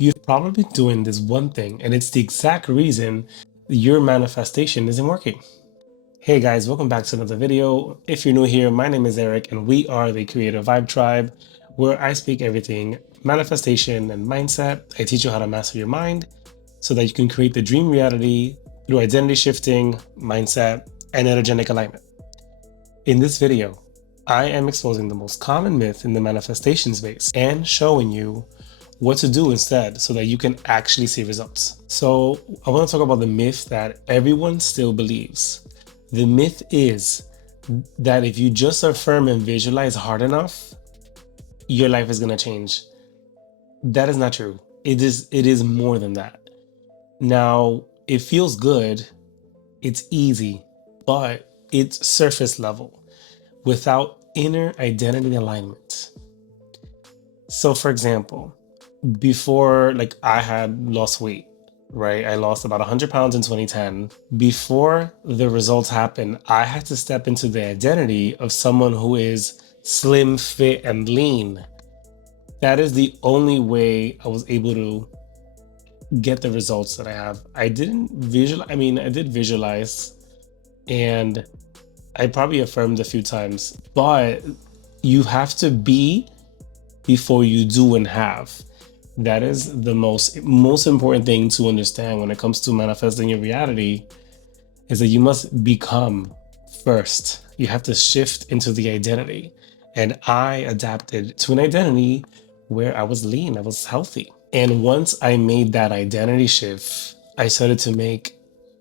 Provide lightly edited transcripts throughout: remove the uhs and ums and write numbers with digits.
You've probably been doing this one thing, and it's the exact reason your manifestation isn't working. Hey guys, welcome back to another video. If you're new here, my name is Eric, and we are the Creative Vibe Tribe, where I speak everything manifestation and mindset. I teach you how to master your mind so that you can create the dream reality through identity shifting, mindset, and energetic alignment. In this video, I am exposing the most common myth in the manifestation space and showing you what to do instead so that you can actually see results. So I want to talk about the myth that everyone still believes. The myth is that if you just affirm and visualize hard enough, your life is going to change. That is not true. It is more than that. Now, it feels good, it's easy, but it's surface level without inner identity alignment. So for example, before, like, I had lost weight, right? I lost about 100 pounds in 2010. Before the results happened, I had to step into the identity of someone who is slim, fit, and lean. That is the only way I was able to get the results that I have. I didn't visualize, I mean, I did visualize and I probably affirmed a few times, but you have to be before you do and have. That is the most important thing to understand when it comes to manifesting your reality, is that you must become first. You have to shift into the identity. And I adapted to an identity where I was lean, I was healthy. And once I made that identity shift, I started to make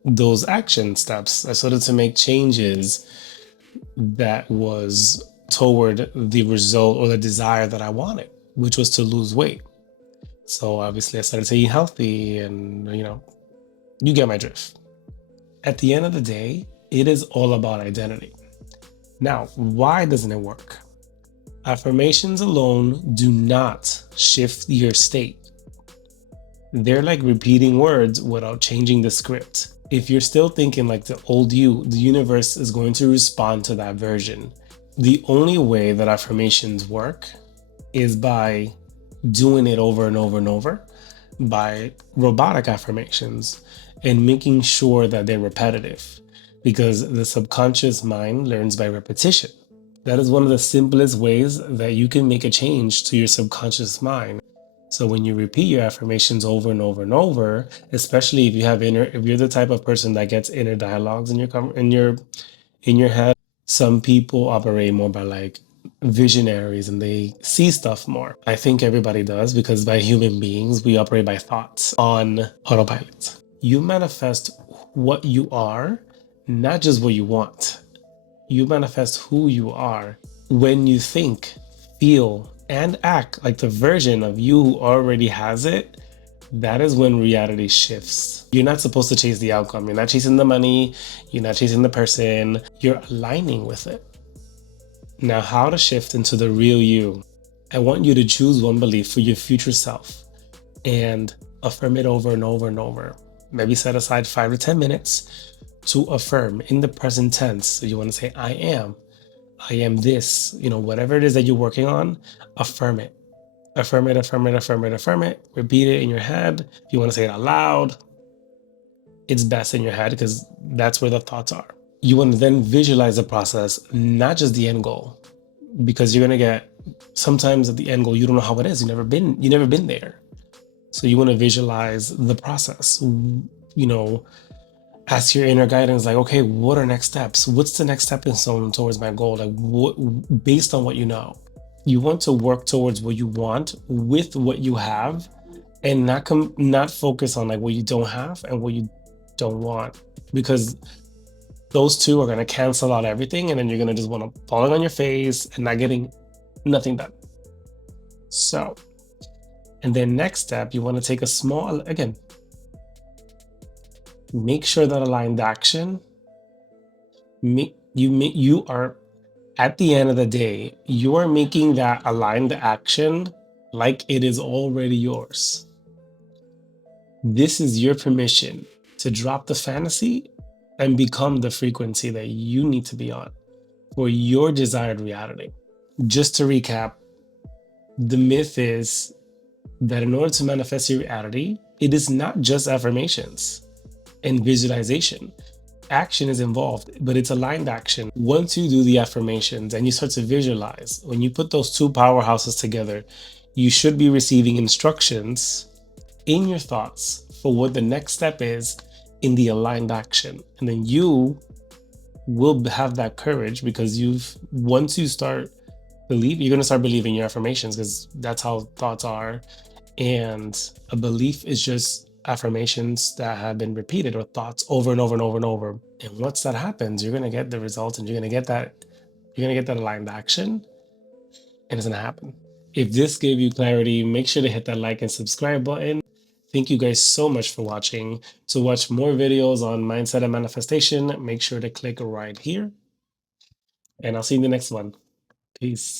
those action steps. I started to make changes that was toward the result or the desire that I wanted, which was to lose weight. So obviously I started to eat healthy and, you get my drift. At the end of the day, it is all about identity. Now, why doesn't it work? Affirmations alone do not shift your state. They're like repeating words without changing the script. If you're still thinking like the old you, the universe is going to respond to that version. The only way that affirmations work is by doing it over and over and over, by robotic affirmations, and making sure that they're repetitive, because the subconscious mind learns by repetition. That is one of the simplest ways that you can make a change to your subconscious mind. So when you repeat your affirmations over and over and over, especially if you're the type of person that gets inner dialogues in your head, some people operate more by like visionaries and they see stuff more. I think everybody does, because by human beings, we operate by thoughts on autopilot. You manifest what you are, not just what you want. You manifest who you are when you think, feel, and act like the version of you who already has it. That is when reality shifts. You're not supposed to chase the outcome. You're not chasing the money. You're not chasing the person. You're aligning with it. Now, how to shift into the real you. I want you to choose one belief for your future self and affirm it over and over and over. Maybe set aside 5 to 10 minutes to affirm in the present tense. So you want to say, I am this, whatever it is that you're working on, affirm it. Affirm it, affirm it, affirm it, affirm it. Repeat it in your head. If you want to say it out loud, it's best in your head because that's where the thoughts are. You want to then visualize the process, not just the end goal, because you're going to get, sometimes at the end goal, you don't know how it is. You've never been there. So you want to visualize the process, ask your inner guidance, like, okay, what are next steps? What's the next stepping stone towards my goal? Like, what, based on what you know. You want to work towards what you want with what you have, and not focus on like what you don't have and what you don't want, because those two are going to cancel out everything, and then you're going to just want to falling on your face and not getting nothing done. So, and then next step, you want to take a small, again, make sure that aligned action, you are, at the end of the day, you are making that aligned action like it is already yours. This is your permission to drop the fantasy and become the frequency that you need to be on for your desired reality. Just to recap, the myth is that in order to manifest your reality, it is not just affirmations and visualization. Action is involved, but it's aligned action. Once you do the affirmations and you start to visualize, when you put those two powerhouses together, you should be receiving instructions in your thoughts for what the next step is in the aligned action. And then you will have that courage because once you start you're going to start believing your affirmations because that's how thoughts are. And a belief is just affirmations that have been repeated or thoughts over and over and over and over. And once that happens, you're going to get the results and you're going to get that aligned action and it's going to happen. If this gave you clarity, make sure to hit that like and subscribe button. Thank you guys so much for watching. To watch more videos on mindset and manifestation, make sure to click right here. And I'll see you in the next one. Peace.